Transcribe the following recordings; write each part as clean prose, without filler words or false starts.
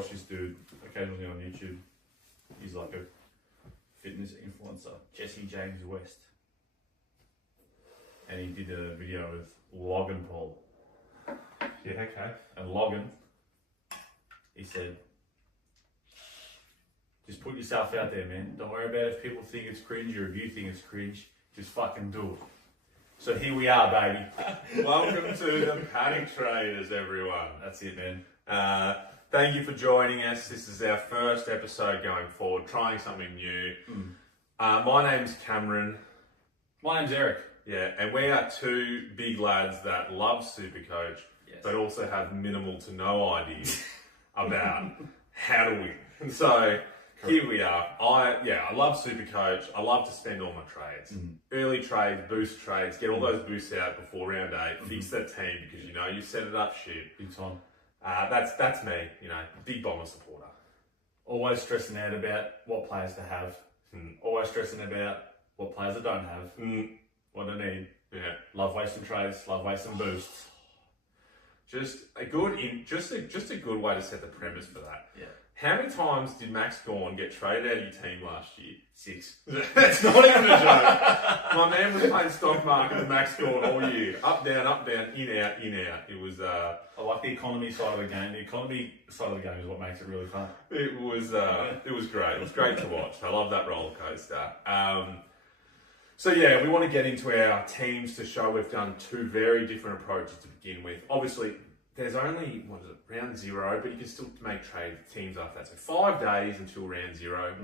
watch this dude occasionally on YouTube. He's like a fitness influencer, Jesse James West. And he did a video with Logan Paul. Yeah, okay. And Logan, he said, just put yourself out there, man. Don't worry about if people think it's cringe or if you think it's cringe. Just fucking do it. So here we are, baby. Welcome to the Paddock Traders, everyone. That's it, man. Thank you for joining us. This is our first episode going forward, trying something new. My name's Cameron. My name's Eric. Yeah, and we are two big lads that love Supercoach, Yes. but also have minimal to no idea about how to win. So here we are. I love Supercoach. I love to spend all my trades. Early trades, boost trades, get all those boosts out before round 8, fix that team because you know you set it up shit. Big time. That's me, big Bomber supporter. Always stressing out about what players to have. Always stressing about what players I don't have. What I need. Yeah. Love wasting trades, love wasting boosts. Just a good way to set the premise for that. Yeah. How many times did Max Gawn get traded out of your team last year? 6. That's not even a joke. My man was playing stock market with Max Gawn all year. Up, down, in, out, in, out. It was... I like the economy side of the game. The economy side of the game is what makes it really fun. It was great. It was great to watch. I love that roller coaster. So yeah, we want to get into our teams to show we've done 2 very different approaches to begin with. Obviously, there's only, round 0, but you can still make trade teams after that. So 5 days until round 0.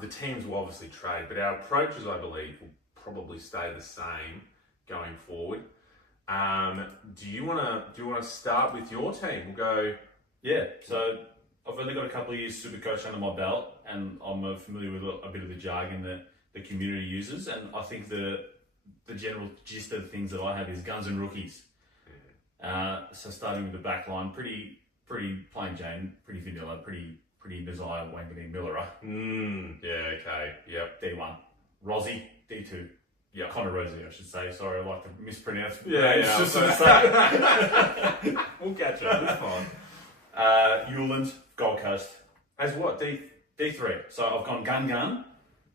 The teams will obviously trade, but our approaches, I believe, will probably stay the same going forward. Do you want to start with your team? We'll go. Yeah. So I've only got a couple of years Supercoach under my belt, and I'm familiar with a bit of the jargon that the community uses, and I think the general gist of the things that I have is guns and rookies. So starting with the back line, pretty plain Jane, pretty vanilla, pretty Messiah, Wangan, Miller. Yeah, okay, yep. D1. Rozzy, D2. Yep. Connor Rosie, I should say. Sorry, I like to mispronounce names. We'll catch up, it's fine. Hewland, Gold Coast. As what? D3. So I've gone gun.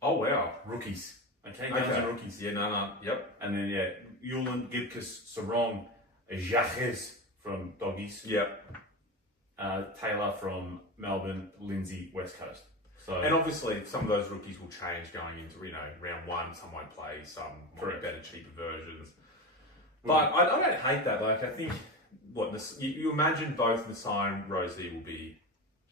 Oh, wow. Rookies. Okay, guns and rookies. Yeah, no. Yep. And then, Hewland, Gibcus, Sarong, Jaches from Doggies. Yep. Taylor from Melbourne, Lindsay, West Coast. So, and obviously, some of those rookies will change going into round 1. Some might play, some might be better, cheaper versions. But I don't hate that. Like, I think you imagine both Messiah and Rosie will be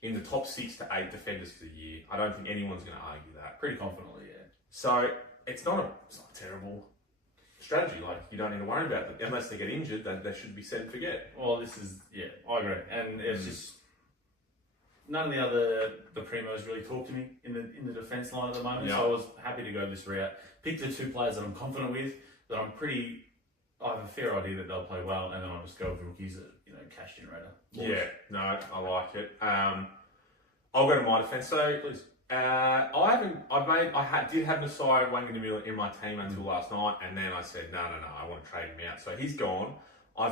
in the top 6 to 8 defenders for the year. I don't think anyone's going to argue that. Pretty confidently, yeah. So it's not a terrible strategy. Like, you don't need to worry about them unless they get injured. They should be set and forget. Well, I agree, and it's just none of the primos really talk to me in the defence line at the moment. So I was happy to go this route. Pick the 2 players that I'm confident with, that I have a fair idea that they'll play well, and then I'll just go with rookies that cash generator. Yeah, no, I like it. I'll go to my defence. So Please. I did have Messiah Wangan in my team until last night, and then I said no, I want to trade him out. So he's gone. I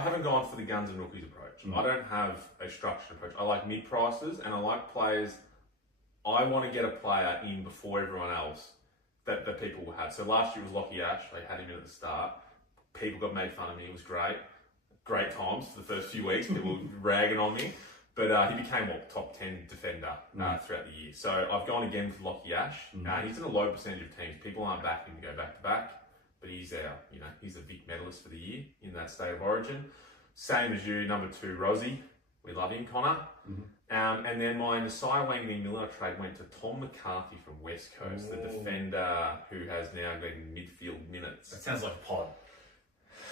haven't gone for the guns and rookies approach. I don't have a structured approach. I like mid prices, and I like players. I want to get a player in before everyone else that people will have. So last year was Lockie Ash. They had him in at the start. People got made fun of me. It was great times for the first few weeks. People were ragging on me. But he became top 10 defender throughout the year. So I've gone again for Lockie Ash. He's in a low percentage of teams. People aren't backing him to go back to back. But he's he's a Vic medalist for the year in that state of origin. Same as you, number 2, Rosie. We love him, Connor. And then my Messiah Wangan Miller trade went to Tom McCarthy from West Coast, the defender who has now getting midfield minutes. That sounds like a pod.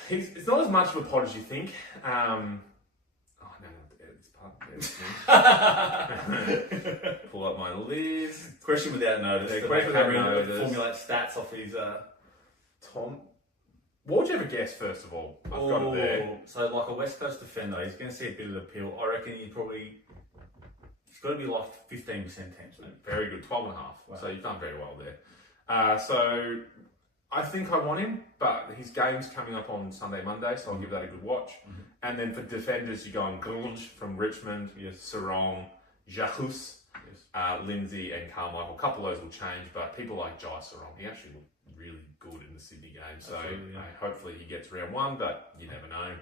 It's not as much of a pod as you think. Pull up my list. Question without notice. Question without notice. Formulate stats off his... Tom... What would you ever guess, first of all? I've got it there. So, like a West Coast defender, he's going to see a bit of appeal. I reckon he's got to be like 15% teams. Very good, 12.5. Wow. So you've done very well there. So I think I want him, but his game's coming up on Sunday, Monday, so I'll give that a good watch. Mm-hmm. And then for defenders, you're going Gulj from Richmond, Sarong, Jacques, Lindsay, and Carmichael. A couple of those will change, but people like Jai Sarong, he actually looked really good in the Sydney game. So hopefully he gets round one, but you never know.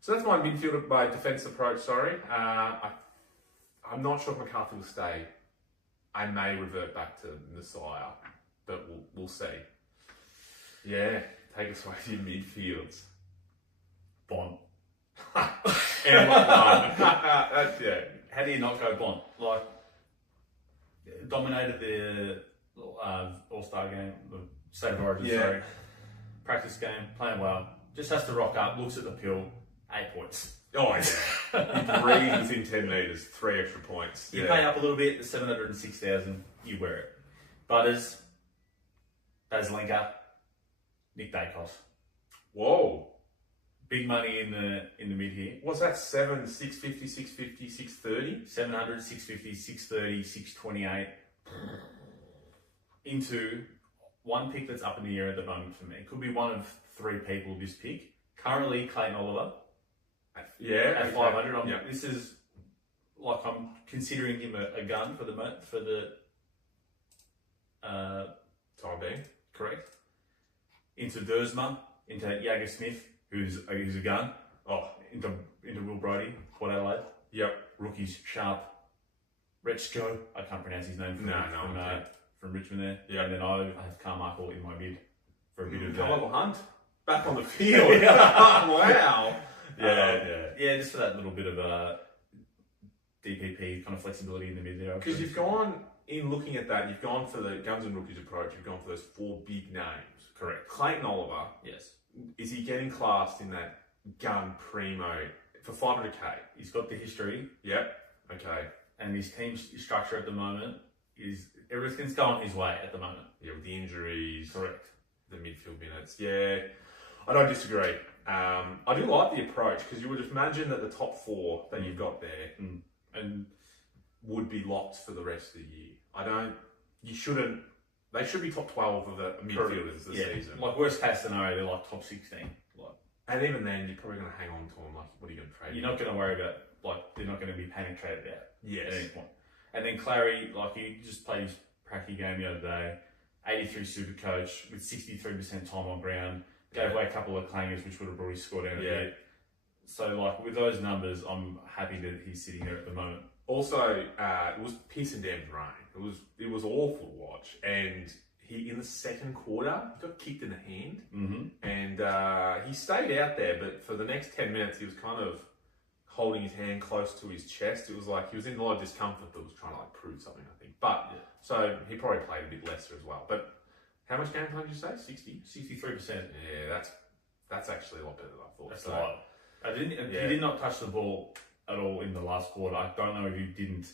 So that's my midfield, my defence approach. Sorry, I'm not sure if McCarthy will stay. I may revert back to Messiah, but we'll see. Yeah, take us away to your midfields. Bond. And that's How do you not go Bond? Like, dominated the All-Star game, the State of Origin, sorry. Practice game, playing well. Just has to rock up, looks at the pill, 8 points. Oh, yeah. You breathe within 10 metres, 3 extra points. You pay up a little bit, the 706,000, you wear it. Butters, Baz Linker, Nick Dacos. Whoa. Big money in the mid here. What's that? 7, 650, 650, 630? 700, 650, 630, 628. Into one pick that's up in the air at the moment for me. It could be one of 3 people this pick. Currently, Clayton Oliver. At 500. This is like I'm considering him a gun for the time being. Correct. Into Dersma, into Jagger Smith, who's a gun. Oh, into Will Brodie, Port Adelaide. Yep. Rookies Sharp, Rechko. I can't pronounce his name. From Richmond there. Yeah. And then I have Carmichael in my mid for a bit of Carmichael Hunt back on the field. Wow. Yeah, just for that little bit of DPP kind of flexibility in the mid there. Because you've gone in looking at that, you've gone for the Guns and Rookies approach. You've gone for those 4 big names. Correct. Clayton Oliver. Yes. Is he getting classed in that gun primo for 500k? He's got the history. Yep. Okay. And his team structure at the moment is everything's going his way at the moment. Yeah, with the injuries. Correct. The midfield minutes. Yeah, I don't disagree. I do like the approach because you would imagine that the top 4 that you've got there and would be locked for the rest of the year. You shouldn't. They should be top 12 of the midfielders this season. Like worst case scenario, they're like top 16. And even then, you're probably going to hang on to them. Like, what are you going to trade? You're not going to worry about they're not going to be panic traded out. Yes. At any point. And then Clary, he just played his pracky game the other day. 83 Supercoach with 63% time on ground. Gave away a couple of clangers, which would have probably scored out a bit. So, with those numbers, I'm happy that he's sitting there at the moment. Also, it was piss and damn's rain. It was awful to watch. And he, in the second quarter, he got kicked in the hand. And he stayed out there, but for the next 10 minutes, he was kind of holding his hand close to his chest. It was like he was in a lot of discomfort, but was trying to prove something, I think. But, so he probably played a bit lesser as well. But how much game time did you say? 60? 63%. Yeah, that's actually a lot better than I thought. That's a lot. He did not touch the ball at all in the last quarter. I don't know if he didn't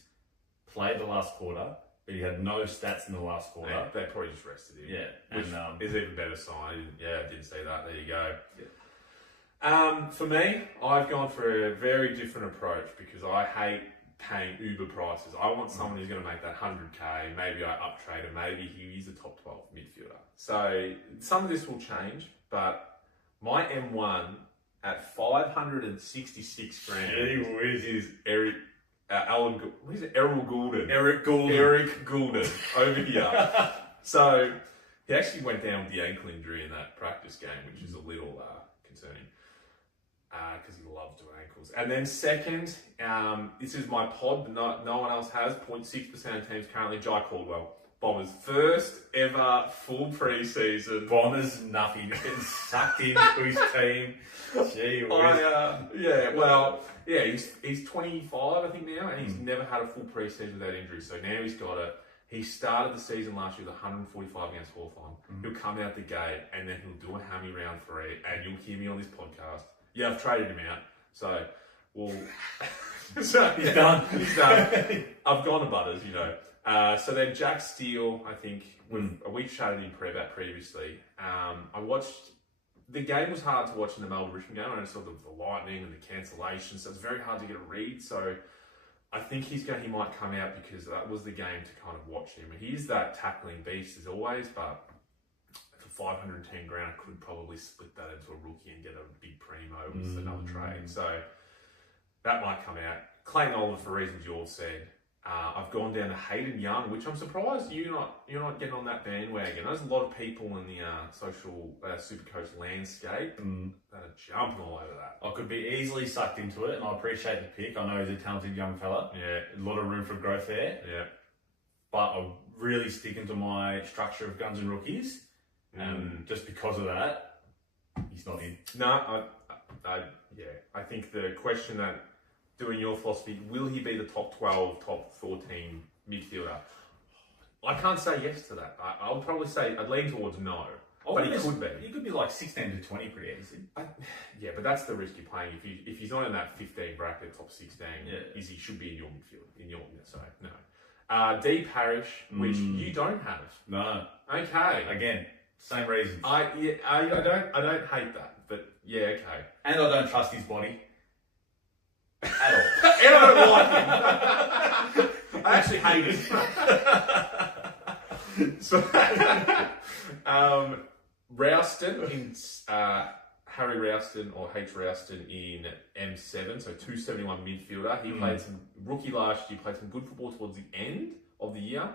play the last quarter, but he had no stats in the last quarter. They probably just rested him. Yeah. Which is even better sign. Yeah, I didn't see that. There you go. Yeah. For me, I've gone for a very different approach because I hate paying uber prices. I want someone who's going to make that 100k. Maybe I up trade him. Maybe he is a top 12 midfielder. So some of this will change, but my M1 at 566 grand is Eric Goulden. Eric Goulden over here. So he actually went down with the ankle injury in that practice game, which is a little concerning because he loves doing ankles. And then second, this is my pod, but no one else has. 0.6% of teams currently. Jai Caldwell. Bombers' first ever full preseason. Bombers, nothing. Just getting sucked into his team. Gee whiz. He's 25, I think now, and he's never had a full preseason without injury. So now he's got he started the season last year with 145 against Hawthorn. He'll come out the gate, and then he'll do a hammy round 3, and you'll hear me on this podcast. Yeah, I've traded him out. So, he's done. He's done. I've gone to Butters, So then Jack Steele, I think, we chatted him about previously. I watched, the game was hard to watch in the Melbourne Richmond game. I saw the lightning and the cancellations, so it's very hard to get a read. So I think he might come out because that was the game to kind of watch him. He is that tackling beast as always, but for 510 grand, I could probably split that into a rookie and get a big primo with another trade. So that might come out. Clayton Oliver, for reasons you all said. I've gone down to Hayden Young, which I'm surprised you're not getting on that bandwagon. There's a lot of people in the social Supercoach landscape that are jumping all over that. I could be easily sucked into it, and I appreciate the pick. I know he's a talented young fella. Yeah. A lot of room for growth there. Yeah. But I'm really sticking to my structure of guns and rookies. And just because of that, he's not in. No, I think the question that, doing your philosophy, will he be the top 12, top 14 midfielder? I can't say yes to that. I would probably say, I'd lean towards no. But he could be. He could be like 16 to 20 pretty easy. Yeah, but that's the risk you're playing. If he's not in that 15 bracket, top 16, he should be in your midfield. So, no. D Parish, which you don't have. No. Okay. Again, same reasons. I don't hate that, but yeah, okay. And I don't trust his body. At all. And I don't like him. I actually hate him. So, Rouston in Harry Rouston or H Rouston in M7, so 271 midfielder. He played some rookie last year, played some good football towards the end of the year.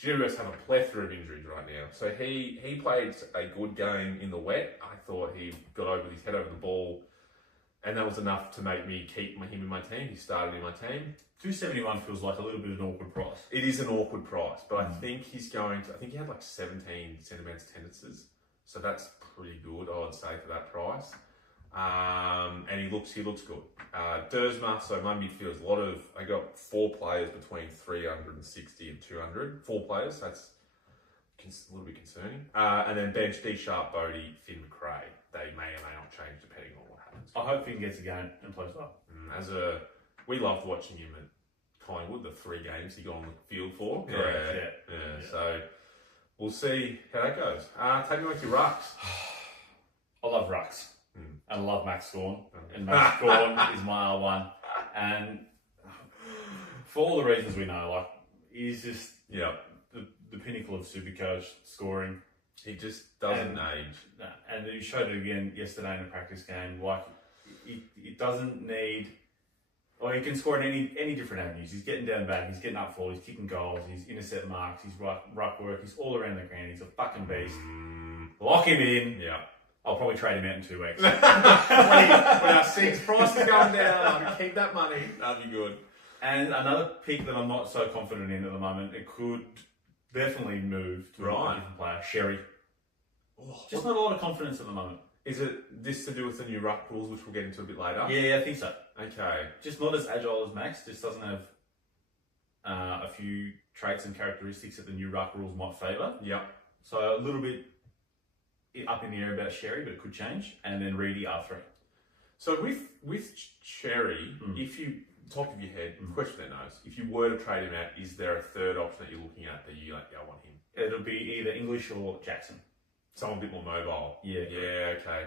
GWS have a plethora of injuries right now. So he played a good game in the wet. I thought he got over his head over the ball, and that was enough to make me keep him in my team. He started in my team. 271 feels like a little bit of an awkward price. It is an awkward price, but I think he had like 17 centre-bounce tendencies. So that's pretty good, I would say, for that price. And he looks good. Dersma, so my midfield is I got 4 players between 360 and 200. 4 players, that's a little bit concerning. And then bench, D Sharp, Bodie, Finn McRae. They may or may not change depending on what happens. I hope Finn gets a game and plays well. We loved watching him at Collingwood, the 3 games he got on the field for. Correct, yeah. So we'll see how that goes. Take me with your rucks. I love rucks. And I love Max Gawn. And Max Gawn is my R1. And for all the reasons we know, like, he's just the pinnacle of Supercoach scoring. He just doesn't age. And he showed it again yesterday in a practice game. Like, it doesn't need... Or he can score in any different avenues. He's getting down back, he's getting up forward, he's kicking goals, he's intercept marks, he's ruck work, he's all around the ground, he's a fucking beast. Lock him in. Yeah. I'll probably trade him out in 2 weeks. when our seats price is going down, I can keep that money. That'd be good. And another pick that I'm not so confident in at the moment, it could definitely move to a different player, Sherry. Just not a lot of confidence at the moment. Is it this to do with the new ruck rules, which we'll get into a bit later? Yeah, I think so. Okay. Just not as agile as Max, just doesn't have a few traits and characteristics that the new ruck rules might favour. Yeah. So a little bit up in the air about Sherry, but it could change. And then Reedy R3. So with Sherry, if you, top of your head, question that knows, if you were to trade him out, is there a third option that you're looking at that you want him? It'll be either English or Jackson. Someone a bit more mobile. Yeah. Yeah, okay.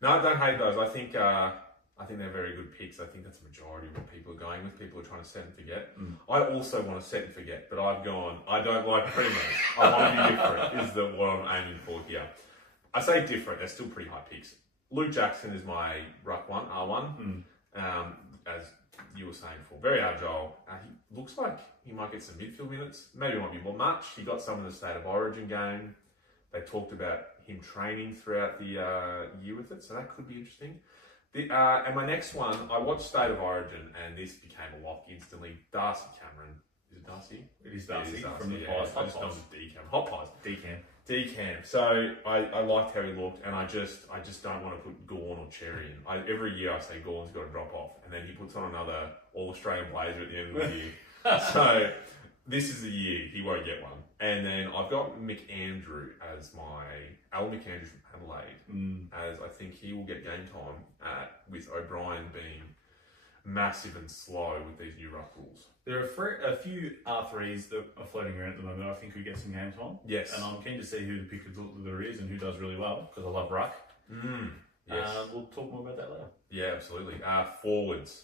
No, I don't hate those. I think they're very good picks. I think that's the majority of what people are going with. People are trying to set and forget. I also want to set and forget, but I've gone, I don't like primos. I want to be different, is what I'm aiming for here. I say different, they're still pretty high picks. Luke Jackson is my ruck one, R1. As you were saying before, very agile. He looks like he might get some midfield minutes. Maybe it might be more much. He got some in the State of Origin game. They talked about him training throughout the year with it, so that could be interesting. And my next one, I watched State of Origin, and this became a lock instantly. Darcy Cameron. Is it Darcy? It is Darcy. From the Pies. Hot Pies. Pies. Hot Pies. Decam. So I liked how he looked, and I just don't want to put Gawn or Cherry in. Every year I say Gawn's got to drop off, and then he puts on another All-Australian blazer at the end of the year. So this is the year he won't get one. And then I've got McAndrew as Alan McAndrew from Adelaide, as I think he will get game time with O'Brien being massive and slow with these new ruck rules. There are a few R3s that are floating around at the moment I think could get some game time. Yes. And I'm keen to see who the pick of there is and who does really well, because I love ruck. Yes. We'll talk more about that later. Yeah, absolutely. Forwards.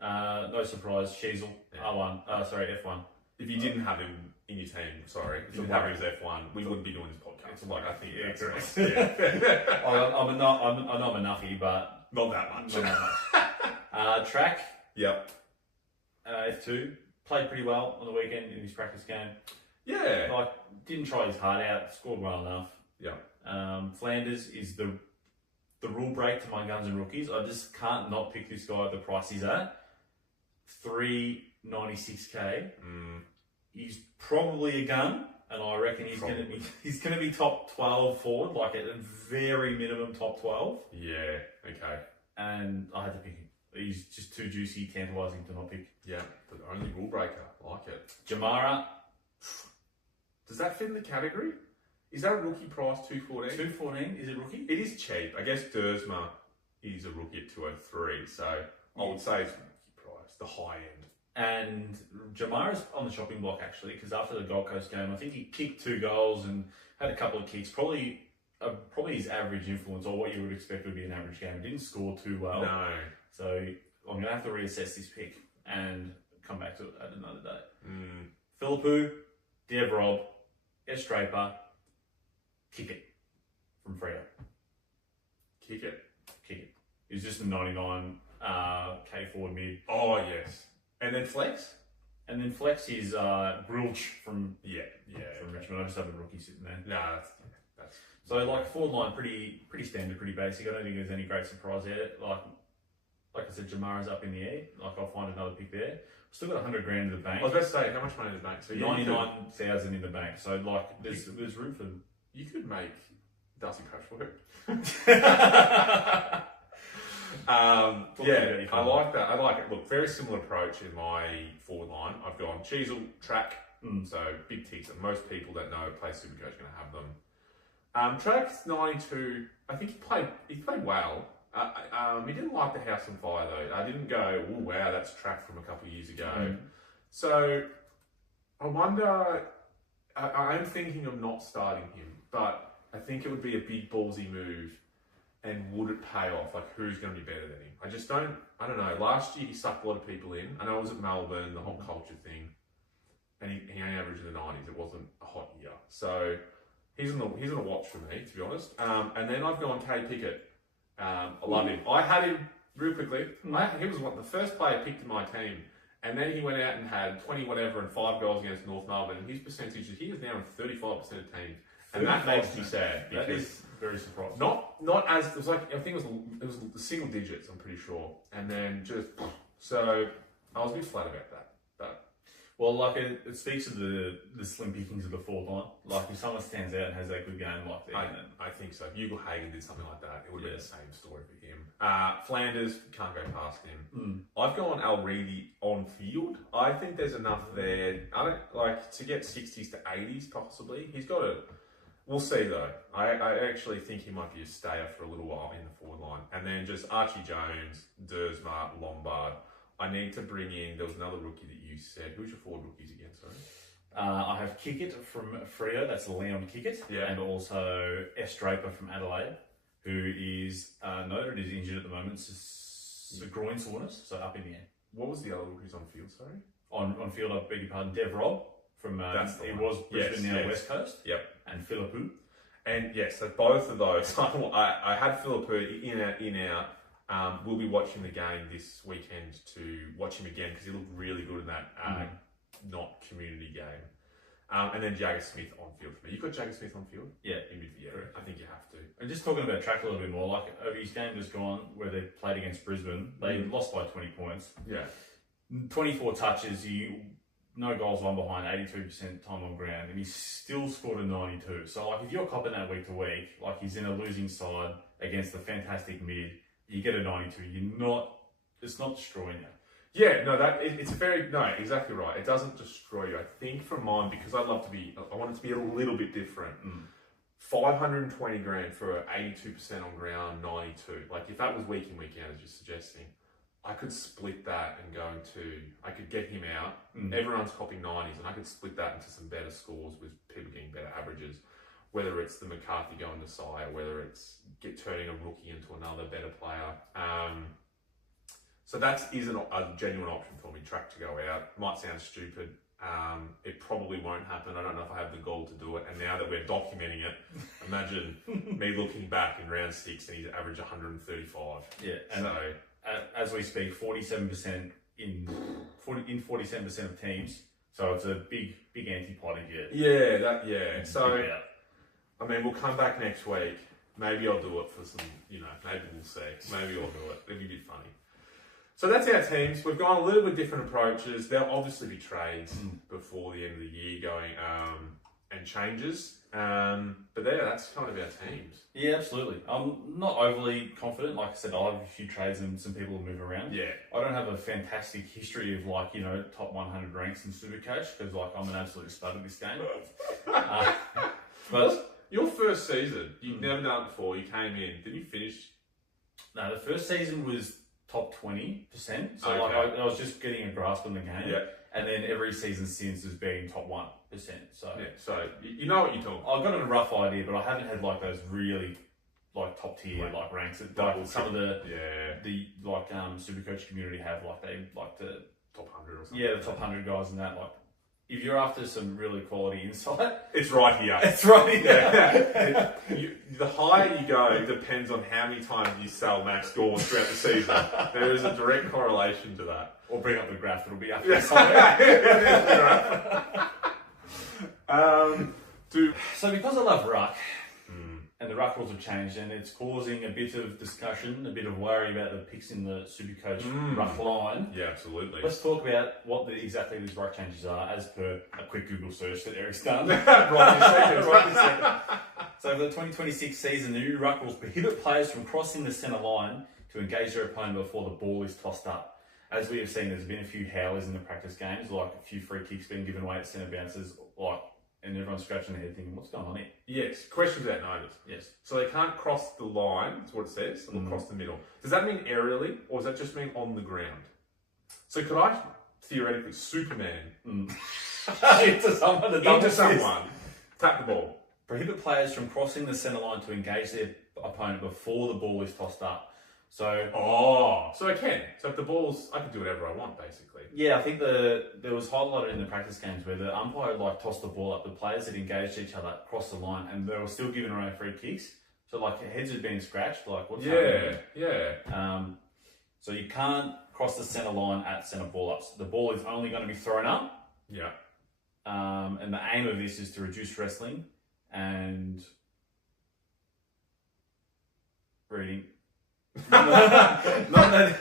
No surprise, Sheasel, R1. F1. If you didn't have him in your team, sorry, if you didn't have him as F1, we wouldn't be doing this podcast. It's Like, I think yeah, that's correct. yeah. I know I'm a nuffy, but Not that much. not that much. Track, Yep. F2, played pretty well on the weekend in his practice game. Yeah. Like, didn't try his heart out, scored well enough. Yeah. Flanders is the rule break to my guns and rookies. I just can't not pick this guy at the price he's at. 396k. He's probably a gun, and I reckon he's gonna be top 12 forward, like at a very minimum top 12. Yeah. Okay. And I had to pick him. He's just too juicy, tantalising to not pick. Yeah. The only rule breaker. Like it. Jamara, Does that fit in the category? Is that a rookie price 214? 214 is it rookie? It is cheap. I guess Dersma is a rookie at 203, so I would say it's rookie price, the high end. And Jamara's on the chopping block actually, because after the Gold Coast game, I think he kicked 2 goals and had a couple of kicks. Probably his average influence, or what you would expect would be an average game. He didn't score too well. No. So I'm going to have to reassess this pick and come back to it at another day. Philippou, Dev Rob, S. Draper, kick it from Freo. Kick it. Kick it. He's just a 99 K forward mid. Oh, yes. And then flex? And then flex is Grilch from From Richmond. I just have a rookie sitting there. No, that's So like forward line, pretty standard, pretty basic. I don't think there's any great surprise there. Like I said, Jamara's up in the air. Like I'll find another pick there. Still got 100 grand in the bank. I was about to say, how much money in the bank? So 99,000 in the bank. So like there's room for. You could make Darcy Crash work. Yeah, I like that. I like it. Look, very similar approach in my forward line. I've gone Cheezel, Track, so big ticks. And most people that know play Supercoach are going to have them. Track's 92. I think he played well. He didn't like the house on fire though. I didn't go, oh wow, that's Track from a couple of years ago. So I wonder. I am thinking of not starting him, but I think it would be a big ballsy move. And would it pay off? Like, who's going to be better than him? I don't know. Last year, he sucked a lot of people in. I know it was at Melbourne, the whole culture thing. And he only averaged in the 90s. It wasn't a hot year. So, he's on a watch for me, to be honest. And then I've gone Kay Pickett. I love him. I had him, real quickly, he was the first player picked in my team. And then he went out and had 20 whatever and 5 goals against North Melbourne. And his percentage, he is now in 35% of teams. And that makes me sad. That is very surprising. Not as it was like I think it was the single digits. I'm pretty sure, and then just so I was a bit flat about that. But well, like it speaks to the slim pickings of the forward line. Like if someone stands out and has that good game, like I think so. If Hugo Hagen did something like that, it would be the same story for him. Flanders can't go past him. I've gone Already on field. I think there's enough there. I don't like to get 60s to 80s possibly. He's got a. We'll see though. I actually think he might be a stayer for a little while in the forward line. And then just Archie Jones, Dersma, Lombard. I need to bring in, there was another rookie that you said. Who's your forward rookies again, sorry? I have Kickett from Freo, that's Leon Kickett. Yeah. And also S. Draper from Adelaide, who is noted as injured at the moment. It's a groin soreness, so up in the air. What was the other rookies on field, sorry? On field, I beg your pardon, Dev Rob from it was Brisbane, now West Coast. Yep. And Philippou. And yes, so both of those. I had Philippou in out. We'll be watching the game this weekend to watch him again because he looked really good in that not community game. And then Jagger Smith on field for me. You've got Jagger Smith on field? Yeah. In midfield. I think you have to. And just talking about Track a little bit more, like over his game just gone where they played against Brisbane, they lost by 20 points. Yeah. 24 touches, no goals, one behind, 82% time on ground, and he still scored a 92. So, like, if you're copping that week to week, like he's in a losing side against the fantastic mid, you get a 92. It's not destroying you. Yeah, no, exactly right. It doesn't destroy you. I think from mine, because I want it to be a little bit different. 520 grand for 82% on ground, 92. Like, if that was week in, week out, as you're suggesting, I could split that and I could get him out. Everyone's copying 90s, and I could split that into some better scores with people getting better averages. Whether it's the McCarthy going to Sire, whether it's turning a rookie into another better player. So that isn't a genuine option for me, track to go out. Might sound stupid. It probably won't happen. I don't know if I have the goal to do it. And now that we're documenting it, imagine me looking back in round 6 and he's averaged 135. Yeah. And so as we speak, 47% in 47% of teams. So it's a big anti-potty jet. Yeah. So, I mean, we'll come back next week. Maybe I'll do it for some, maybe we'll see. Maybe I'll do it. It'll be a bit funny. So that's our teams. We've gone a little bit different approaches. There'll obviously be trades before the end of the year going and changes. But that's kind of our teams. Yeah, absolutely. I'm not overly confident. Like I said, I'll have a few trades and some people will move around. Yeah. I don't have a fantastic history of top 100 ranks in Supercoach because I'm an absolute spud at this game. But your first season, you've never done it before. You came in. Did you finish? No, the first season was top 20%. So Okay. I was just getting a grasp on the game. Yeah. And then every season since has been top 1%. So So you know what you're talking about. I've got a rough idea, but I haven't had those really top tier ranks that some of the Supercoach community have. They like the top 100 or something. Yeah, the top 100 guys and that. If you're after some really quality insight, it's right here. It's right here. Yeah. The higher you go depends on how many times you sell Max Gorn throughout the season. There is a direct correlation to that. Or bring up the graph, it'll be up there somewhere. So because I love ruck, and the ruck rules have changed, and it's causing a bit of discussion, a bit of worry about the picks in the Supercoach ruck line. Yeah, absolutely. Let's talk about what exactly these ruck changes are, as per a quick Google search that Eric's done. Right this second. So for the 2026 season, the new ruck rules prohibit players from crossing the centre line to engage their opponent before the ball is tossed up. As we have seen, there's been a few howlers in the practice games, a few free kicks being given away at centre bounces, and everyone's scratching their head thinking, what's going on here? Yes, questions about notice. Yes. So they can't cross the line, that's what it says, or cross the middle. Does that mean aerially, or does that just mean on the ground? So could I, theoretically, Superman, into someone, tap the ball? Prohibit players from crossing the centre line to engage their opponent before the ball is tossed up. So I can. So if the ball's, I can do whatever I want, basically. Yeah, I think there was highlighted in the practice games where the umpire tossed the ball up. The players had engaged each other, crossed the line, and they were still giving away free kicks. So heads had been scratched. What's happening? Yeah. So you can't cross the centre line at centre ball ups. The ball is only going to be thrown up. Yeah. And the aim of this is to reduce wrestling and reading. The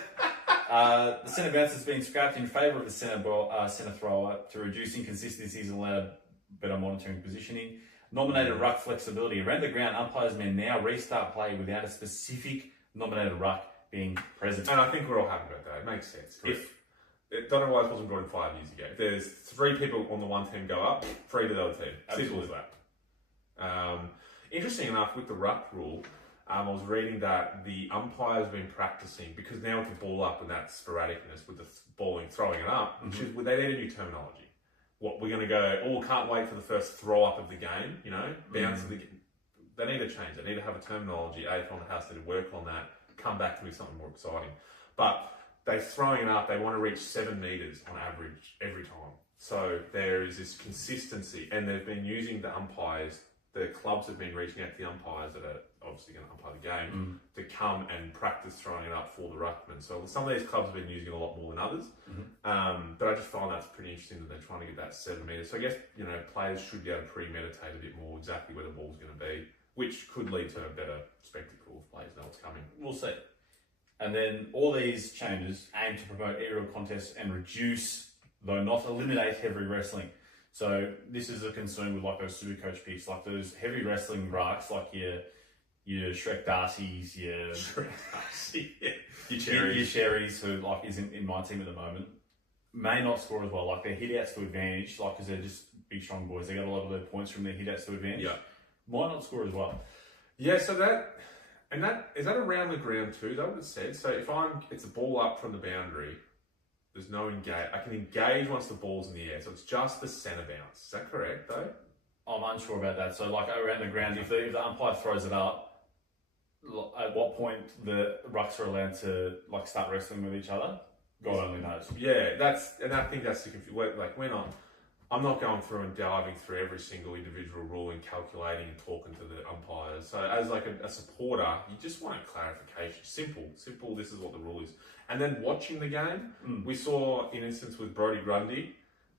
centre bounce has been scrapped in favour of the centre thrower to reduce inconsistencies and allow better monitoring and positioning. Nominated ruck flexibility. Around the ground, umpires may now restart play without a specific nominated ruck being present. And I think we're all happy about that. It makes sense. Don't know why this wasn't brought in 5 years ago. If there's 3 people on the one team go up, 3 to the other team. Simple as that. Interesting enough, with the ruck rule, I was reading that the umpires have been practicing, because now with the ball up and that sporadicness with the throwing it up, they need a new terminology. What we're going to go, can't wait for the first throw up of the game, bounce of the game. They need to change. They need to have a terminology. AFL has to work on that, come back to me something more exciting. But they're throwing it up, they want to reach 7 metres on average every time. So there is this consistency, and they've been using the umpires. The clubs have been reaching out to the umpires that are obviously going to umpire the game to come and practice throwing it up for the ruckman. So some of these clubs have been using it a lot more than others. But I just find that's pretty interesting that they're trying to get that 7 metres. So I guess, players should be able to premeditate a bit more exactly where the ball's going to be, which could lead to a better spectacle if players know what's coming. We'll see. And then all these changes aim to promote aerial contests and reduce, though not eliminate, heavy wrestling. So this is a concern with those Supercoach picks, those heavy wrestling rucks, your Shrek Darcy's, your Cherries, who isn't in my team at the moment, may not score as well. Their hit-outs to advantage, because they're just big, strong boys. They got a lot of their points from their hit-outs to advantage. Yeah. Might not score as well. Yeah, so is that around the ground too, though, what it said? So if it's a ball up from the boundary, there's no engage. I can engage once the ball's in the air, so it's just the centre bounce. Is that correct, though? I'm unsure about that. So, around the ground, if the umpire throws it up, at what point the rucks are allowed to like start wrestling with each other. God only knows. Yeah, and I think that's the confusion. Like I'm not going through and diving through every single individual rule and calculating and talking to the umpires. So as like a supporter, you just want a clarification. Simple. This is what the rule is. And then watching the game, we saw an instance with Brodie Grundy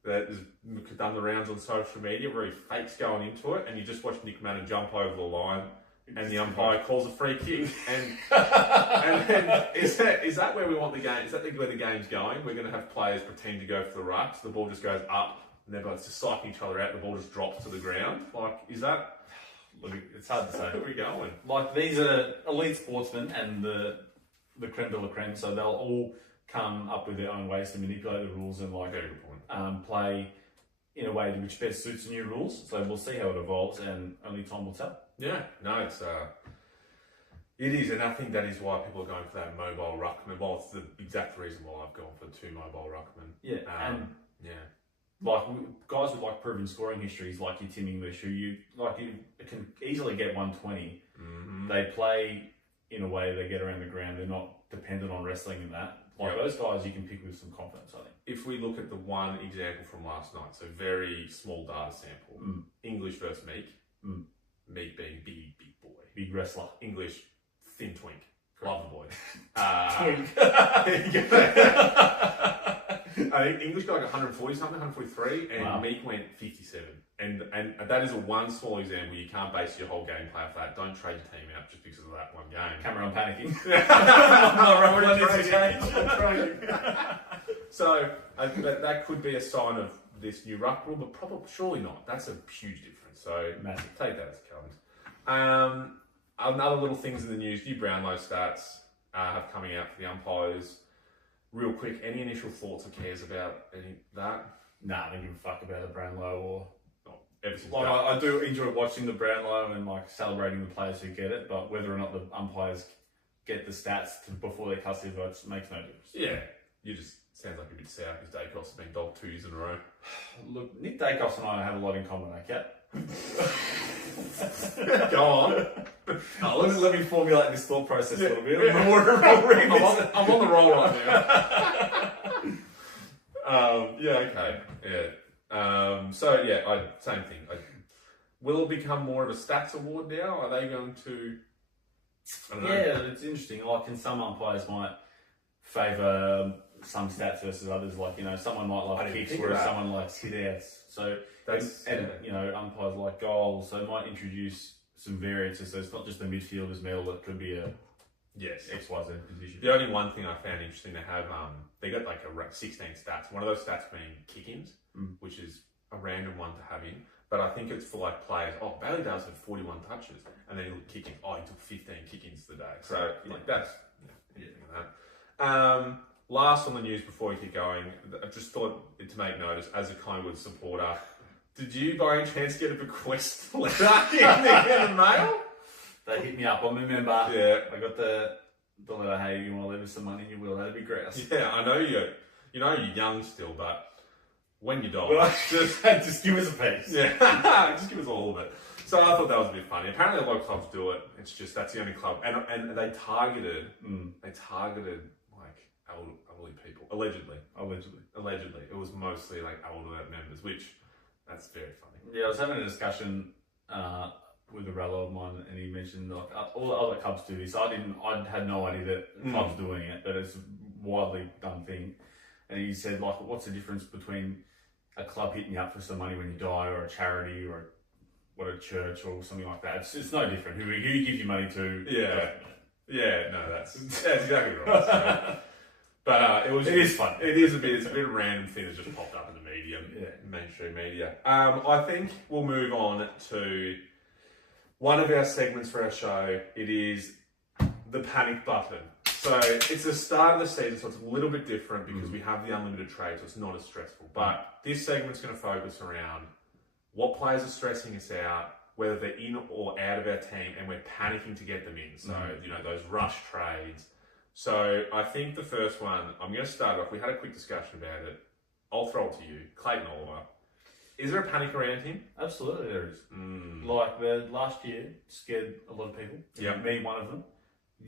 that has done the rounds on social media where he fakes going into it, and you just watch Nick Manning jump over the line, and the umpire calls a free kick. And then is that where we want the game? Is that where the game's going? We're going to have players pretend to go for the rucks. The ball just goes up. And they're both just psyching each other out. The ball just drops to the ground. Like, is that? Look, it's hard to say. Where are we going? Like, these are elite sportsmen and the creme de la creme, so they'll all come up with their own ways to manipulate the rules and like Very good point. play in a way which best suits the new rules. So we'll see how it evolves, and only time will tell. Yeah, no, it is, and I think that is why people are going for that mobile ruckman. Well, it's the exact reason why I've gone for 2 mobile ruckmen. Yeah, and yeah. Like guys with like proven scoring histories, like your Tim English, who you can easily get 120. Mm-hmm. They play in a way they get around the ground. They're not dependent on wrestling in that. Like those guys, you can pick with some confidence. I think. If we look at the one example from last night, so very small data sample, English versus Meek. Meek being big boy, big wrestler. English thin twink, love the boy. Twink. I think English got like 140 something, 143, and Meek went 57. And that is a one small example. You can't base your whole gameplay off that. Don't trade your team out just because of that one game. Cameron panicking. So that could be a sign of this new ruck rule, but probably surely not. That's a huge difference. So massive. Take that as it comes. Another little things in the news. New Brownlow stats have coming out for the umpires. Real quick, any initial thoughts or cares about any of that? Nah, I don't give a fuck about the Brownlow or. Like I do enjoy watching the Brownlow and like celebrating the players who get it, but whether or not the umpires get the stats before they cast their votes makes no difference. Yeah, you just sounds like a bit sour because Dacos has been dogged 2 years in a row. Look, Nick Dacos and I have a lot in common, okay? Go on. Let me formulate this thought process a little bit. Yeah. I'm on the roll right now. Yeah, okay. Yeah. Same thing. Will it become more of a stats award now? Are they going to? I don't know. Yeah, it's interesting. Like, and some umpires might favour some stats versus others. Like, someone might like kicks, whereas someone likes hit-outs. So, umpires like goals. So, it might introduce some variances. So, it's not just the midfielder's medal. It could be a XYZ position. The only one thing I found interesting to have, they got like a 16 stats. One of those stats being kick-ins, which is a random one to have in. But I think it's for like players. Oh, Bailey Dales had 41 touches, and then he looked kicking. Oh, he took 15 kick-ins today. So that's anything like that. Last on the news before we keep going, I just thought to make notice as a Collingwood supporter. Did you by any chance get a bequest letter in the mail? They hit me up. I'm a member. Yeah, I got the letter. Hey, you want to leave us some money? You will. That'd be great. Yeah, I know you're young still, but. When you die, just give us a piece. Yeah, just give us all of it. So I thought that was a bit funny. Apparently, a lot of clubs do it. It's just that's the only club, and they targeted like elderly people. Allegedly, it was mostly like older members, which that's very funny. Yeah, I was having a discussion with a relo of mine, and he mentioned like all the other clubs do this. I had no idea that clubs doing it, but it's a widely done thing. And he said, like, what's the difference between a club hitting you up for some money when you die, or a charity, or a church, or something like that? It's no different. Who you give your money to? Yeah. No, that's exactly right. So, but it is fun. It's a bit of a random thing that just popped up in the media, mainstream media. I think we'll move on to one of our segments for our show. It is the panic button. So it's the start of the season, so it's a little bit different because we have the unlimited trade, so it's not as stressful. But this segment's going to focus around what players are stressing us out, whether they're in or out of our team, and we're panicking to get them in. So, those rush trades. So I think the first one, I'm going to start off. We had a quick discussion about it. I'll throw it to you. Clayton Oliver. Is there a panic around him? Absolutely there is. Like the last year, scared a lot of people. Yeah. Me, one of them.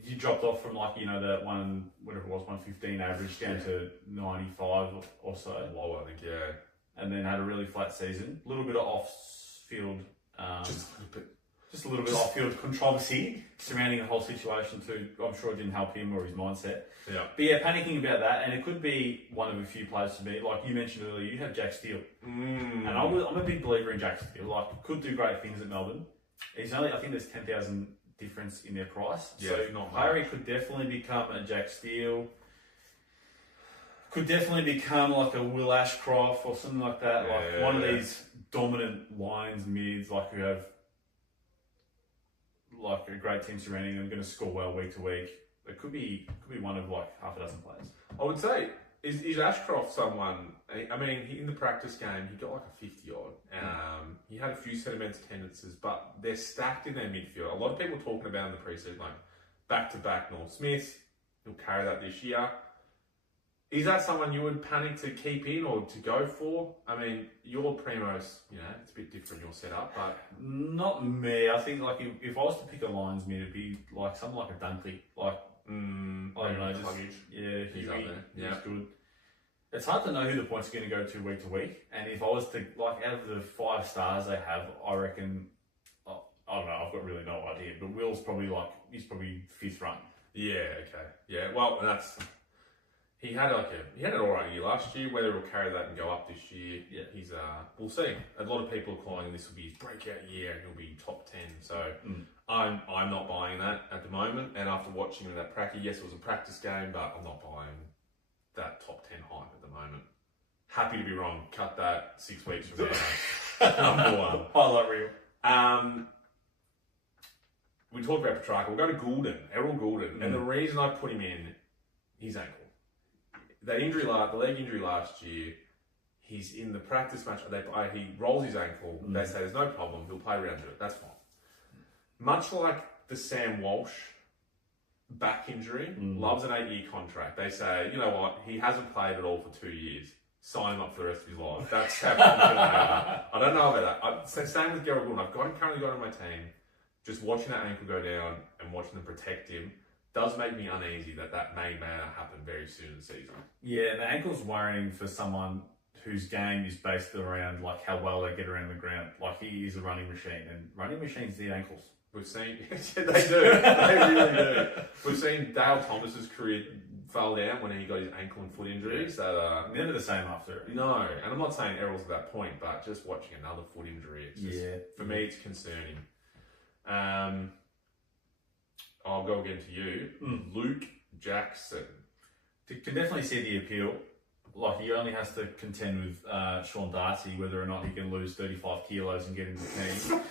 you dropped off from like, you know, that one, whatever it was, 115 average down to 95 or so. Low, I think, yeah. And then had a really flat season. A little bit of off-field, just a little bit of off-field controversy surrounding the whole situation too. I'm sure it didn't help him or his mindset. Yeah. But yeah, panicking about that, and it could be one of a few players for me. Like you mentioned earlier, you have Jack Steele. And I'm a big believer in Jack Steele. Like, could do great things at Melbourne. He's only, I think there's 10,000 difference in their price. Yeah, so not Harry much. could definitely become a Jack Steele. Could definitely become like a Will Ashcroft or something like that. Like one of these dominant lines, mids, like who have like a great team surrounding them, going to score well week to week. It could be one of like half a dozen players. I would say, is Ashcroft someone, I mean, in the practice game, he got like a 50 odd. He had a few sentimental tendencies, but they're stacked in their midfield. A lot of people talking about in the preseason, like back-to-back Norm Smith, he'll carry that this year. Is that someone you would panic to keep in or to go for? I mean, your Primos, you know, it's a bit different, your setup, but... Not me. I think like if I was to pick a lines mid, it'd be like something like a Dunkley. Like, I don't know, just, he's up there. Yeah. He's good. It's hard to know who the points are going to go to week. And if I was to, like, out of the 5 stars they have, I reckon, I don't know, I've got really no idea, but Will's probably he's probably 5th run. Yeah, okay. Yeah, well, he had an alright year last year. Whether he'll carry that and go up this year, he's we'll see. A lot of people are calling this will be his breakout year and he'll be top 10. So I'm not buying that at the moment. And after watching him in that practice, yes, it was a practice game, but I'm not buying that top 10 hype at the moment. Happy to be wrong. Cut that 6 weeks from now. Number 1. Highlight reel. We talked about Petrarca. We'll go to Goulden, Errol Goulden, and the reason I put him in, his ankle. That injury, the leg injury last year, he's in the practice match. He rolls his ankle. They say there's no problem. He'll play around to it. That's fine. Much like the Sam Walsh back injury, loves an 8-year contract. They say, you know what? He hasn't played at all for 2 years. Sign him up for the rest of his life. That's how confident I am. I don't know about that. Same with Gerald Goulden. I've currently got him on my team. Just watching that ankle go down and watching them protect him does make me uneasy that may happen very soon in the season. Yeah, the ankle's worrying for someone whose game is based around like how well they get around the ground. Like he is a running machine, and running machines need ankles. We've seen they do, they really do. We've seen Dale Thomas's career fell down when he got his ankle and foot injuries. That never the same after. No, and I'm not saying Errol's at that point, but just watching another foot injury, it's just, for me, it's concerning. I'll go again to you, Luke Jackson. You can definitely see the appeal. Like he only has to contend with Sean Darcy whether or not he can lose 35 kilos and get into the team.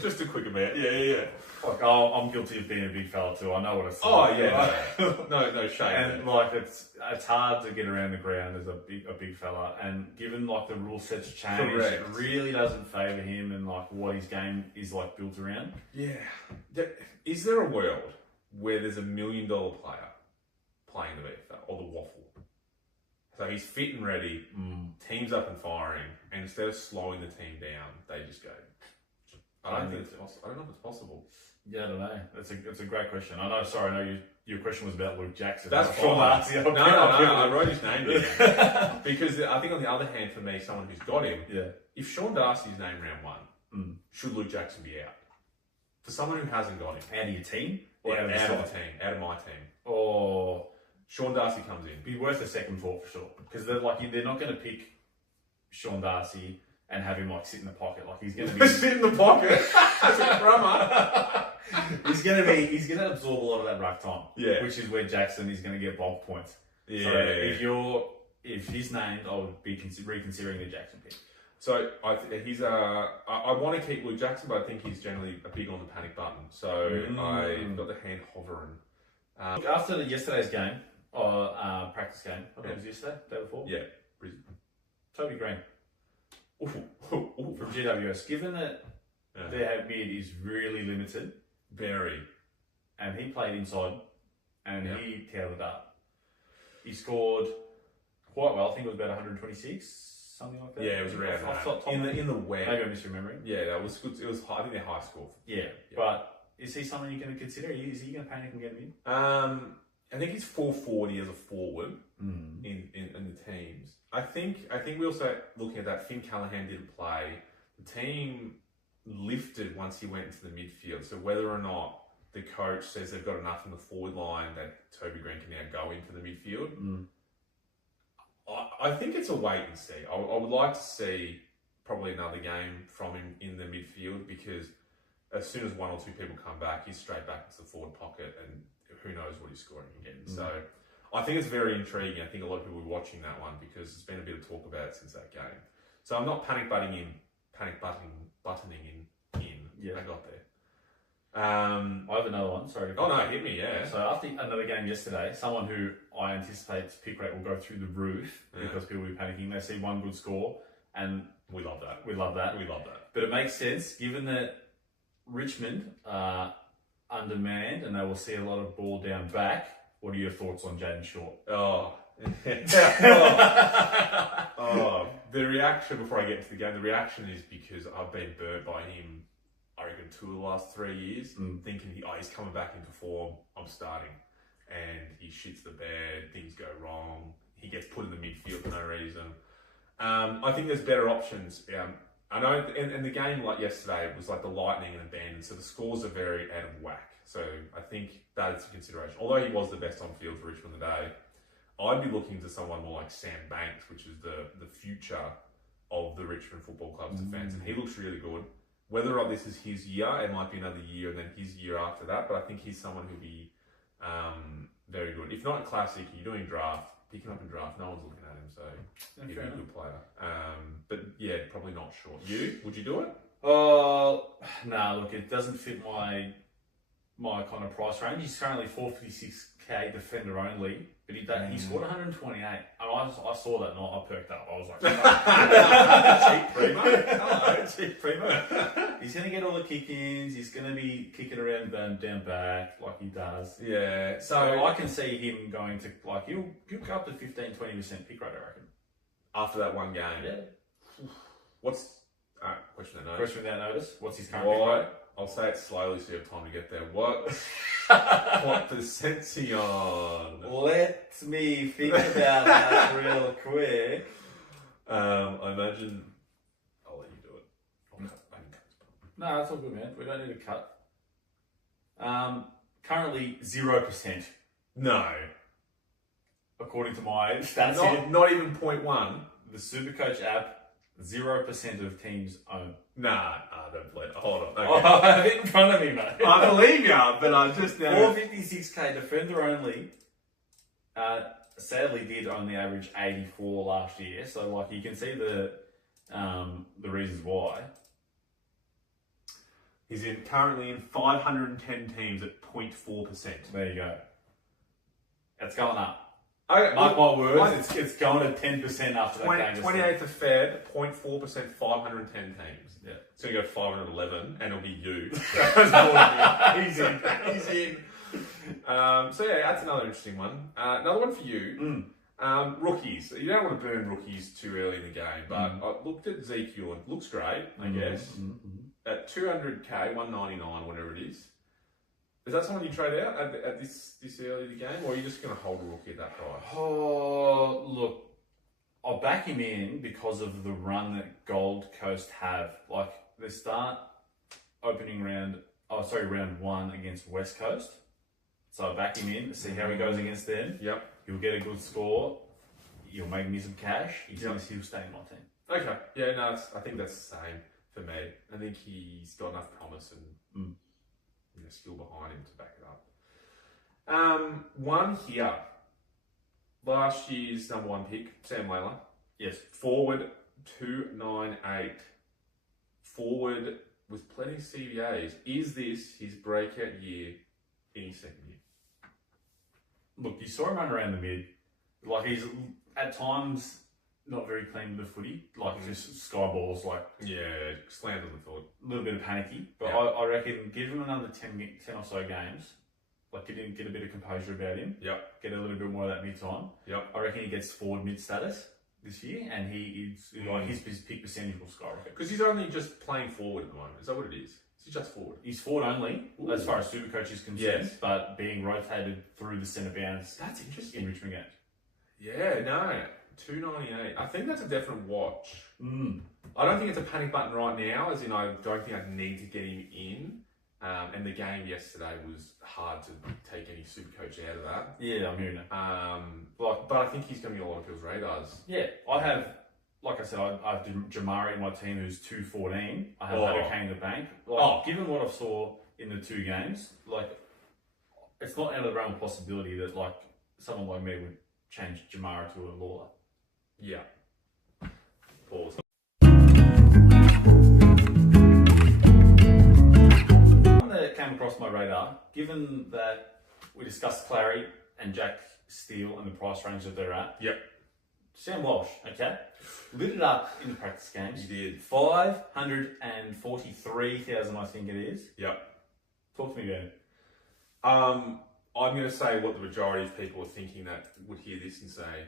Just a quick amount, yeah. Like I'm guilty of being a big fella too. I know what it's like. Oh yeah, no shame. And like it's hard to get around the ground as a big fella. And given like the rule set's changed, it really doesn't favour him and like what his game is like built around. Yeah. Is there a world where there's $1 million player playing the VFL or the waffle? So he's fit and ready, team's up and firing, and instead of slowing the team down, they just go. I don't know if it's possible. Yeah, I don't know. That's a great question. I know your question was about Luke Jackson. That's fine. No, I wrote his name down. Because I think on the other hand, for me, someone who's got him, if Sean Darcy's named round 1, should Luke Jackson be out? For someone who hasn't got him. Out of your team? Or out of the team, out of my team. Or Sean Darcy comes in. Be worth a second thought for sure. Because they're not going to pick Sean Darcy and have him like sit in the pocket. Like he's going to be sit in the pocket. That's a drummer. He's going to absorb a lot of that ruck time. Yeah. Which is where Jackson is going to get bulk points. Yeah. So if he's named, I would be reconsidering the Jackson pick. So I want to keep Luke Jackson, but I think he's generally a big on the panic button. So I've got the hand hovering. After yesterday's game, practice game, I think it was yesterday, day before. Yeah, Brisbane. Toby Green. From GWS. Given that their mid is really limited, and he played inside, and he tailed it up. He scored quite well. I think it was about 126, something like that. Yeah, it was around that. In the web. Maybe I'm misremembering. Yeah, that was good. It was high. I think their high score. Yeah, but is he someone you're going to consider? Is he going to panic and get him in? I think he's 440 as a forward in the teams. I think we also looking at that. Finn Callahan didn't play. The team lifted once he went into the midfield. So whether or not the coach says they've got enough in the forward line that Toby Green can now go into the midfield, I think it's a wait and see. I would like to see probably another game from him in the midfield, because as soon as one or two people come back, he's straight back into the forward pocket, and who knows what he's scoring again. So I think it's very intriguing. I think a lot of people will be watching that one because there's been a bit of talk about it since that game. So I'm not panic buttoning in. Yeah. I got there. I have another one. Sorry. Oh no, hit me. Yeah. So after another game yesterday, someone who I anticipate's pick rate will go through the roof because people will be panicking. They see one good score, and we love that. We love that. But it makes sense given that Richmond are undermanned and they will see a lot of ball down back. What are your thoughts on Jaden Short? The reaction before I get into the game, the reaction is because I've been burnt by him, I reckon, 2 of the last 3 years, thinking he's coming back into form, I'm starting. And he shits the bed, things go wrong, he gets put in the midfield for no reason. I think there's better options. I know, and the game like yesterday, it was like the Lightning and the Bandits, so the scores are very out of whack. So I think that is a consideration. Although he was the best on field for Richmond today, I'd be looking to someone more like Sam Banks, which is the future of the Richmond Football Club's defence, and he looks really good. Whether or not this is his year, it might be another year and then his year after that, but I think he's someone who'll be very good. If not classic, you're doing draft, picking up in draft, no one's looking at him, so he'd be a good player. But yeah, probably not Short. Would you do it? Nah, look, it doesn't fit my kind of price range. He's currently 456k defender only, but he scored 128. And I saw that and I perked up. I was like, cheap primo. Hello, cheap primo. He's going to get all the kick-ins. He's going to be kicking around down back like he does. Yeah. So I can see him going to, like, he'll go up to 15-20% pick rate, I reckon. After that one game? Yeah. What's... question without notice. Question without notice. What's his current pick rate? I'll say it slowly so you have time to get there. What percentage on? Let me think about that real quick. I imagine I'll let you do it. I can cut. No, that's all good, man. We don't need to cut. Currently 0%. No. According to my stats, not even 0.1. The Supercoach app, 0% of teams own. Nah, don't play it. Hold on. Okay. I have it in front of me, mate. I believe you, but I'm just now. 456k defender only. Sadly, did only average 84 last year. So, like, you can see the reasons why. He's currently in 510 teams at 0.4%. There you go. It's going up. Okay, Mark my words, it's going to 10% after that game. 28th of Feb, 0.4%, 510 teams. Yeah. So you go 511, and it'll be you. He's in. So yeah, that's another interesting one. Another one for you. Rookies. You don't want to burn rookies too early in the game, but I looked at Ezekiel and looks great, I guess. At 200k, 199, whatever it is. Is that someone you trade out at this early in the game, or are you just going to hold a rookie at that price? Oh, look, I'll back him in because of the run that Gold Coast have. Like, they start round one against West Coast. So I'll back him in, see how he goes against them. Yep. He'll get a good score. You'll make me some cash. He'll stay in my team. Okay. Yeah, no, I think that's the same for me. I think he's got enough promise and skill behind him to back it up. One here. Last year's number one pick, Sam Layla. Yes. Forward 298. Forward with plenty of CVAs. Is this his breakout year in his second year? Look, you saw him run around the mid. Like, he's at times not very clean with the footy. Like, just sky balls, like... Yeah, slammed on the foot. A little bit of panicky. But yeah. I reckon give him another 10 or so games. Like, get a bit of composure about him. Yep. Get a little bit more of that mid-time. Yep. I reckon he gets forward mid status this year, and he is like his pick percentage will skyrocket. Because he's only just playing forward at the moment. Is that what it is? He's just forward. He's forward only, as far as Supercoach is concerned, Yes. but being rotated through the centre bounds That's interesting. in Richmond games. Yeah, no. 298. I think that's a definite watch. Mm. I don't think it's a panic button right now, as in I don't think I need to get him in. And the game yesterday was hard to take any Supercoach out of that. Yeah, I'm hearing it. But I think he's going to be on a lot of people's radars. Yeah, I have, like I said, I have Jamari in my team who's 214. I have Oh. Haddock in the bank. Like, given what I saw in the two games, like, it's not out of the realm of possibility that, like, someone like me would change Jamari to a Lawler. Yeah. Pause. One that came across my radar, given that we discussed Clary and Jack Steele and the price range that they're at. Yep. Sam Walsh, okay, lit it up in the practice games. He did. 543,000, I think it is. Yep. Talk to me about it. I'm going to say what the majority of people are thinking that would hear this and say,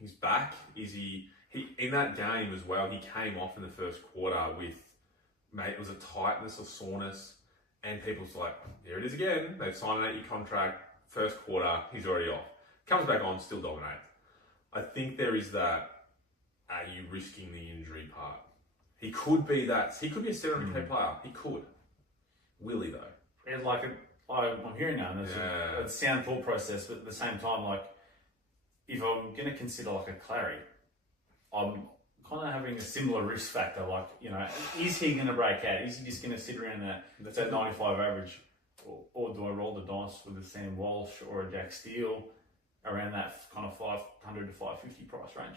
he's back. Is he in that game as well? He came off in the first quarter with, mate, it was a tightness or soreness, and people's like, there it is again. They've signed an 8-year contract. First quarter, he's already off. Comes back on, still dominates. I think there is that. Are you risking the injury part? He could be that. He could be a 700k player. He could. Will he though? And like, I'm hearing that, and it's a sound thought process, but at the same time, like, if I'm going to consider like a Clary, I'm kind of having a similar risk factor. Like, you know, is he going to break out? Is he just going to sit around that 95 average, or do I roll the dice with a Sam Walsh or a Jack Steele around that kind of 500 to 550 price range?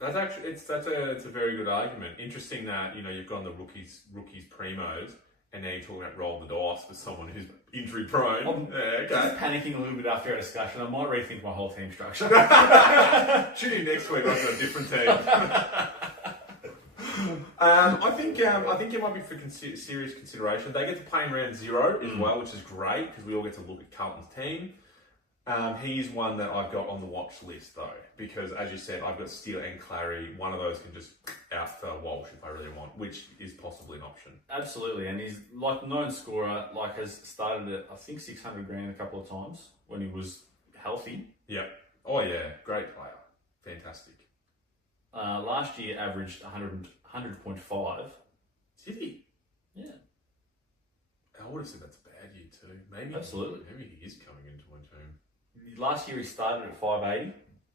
That's actually it's a very good argument. Interesting that you've gone the rookies primos, and now you're talking about roll the dice for someone who's injury prone. I'm just panicking a little bit after our discussion. I might rethink my whole team structure. Tune in next week. I've got a different team. I think it might be for serious consideration. They get to play in round 0 as well, which is great because we all get to look at Carlton's team. He's one that I've got on the watch list though, because as you said, I've got Steele and Clary. One of those can just out for Walsh if I really want, which is possibly an option. Absolutely, and he's like known scorer. Like has started at I think 600 grand a couple of times when he was healthy. Yeah. Oh yeah, great player, fantastic. Last year averaged 100.5. Did he? Yeah. I would have said that's a bad year too. Maybe Absolutely. Maybe he is coming into my team. Last year he started at 580,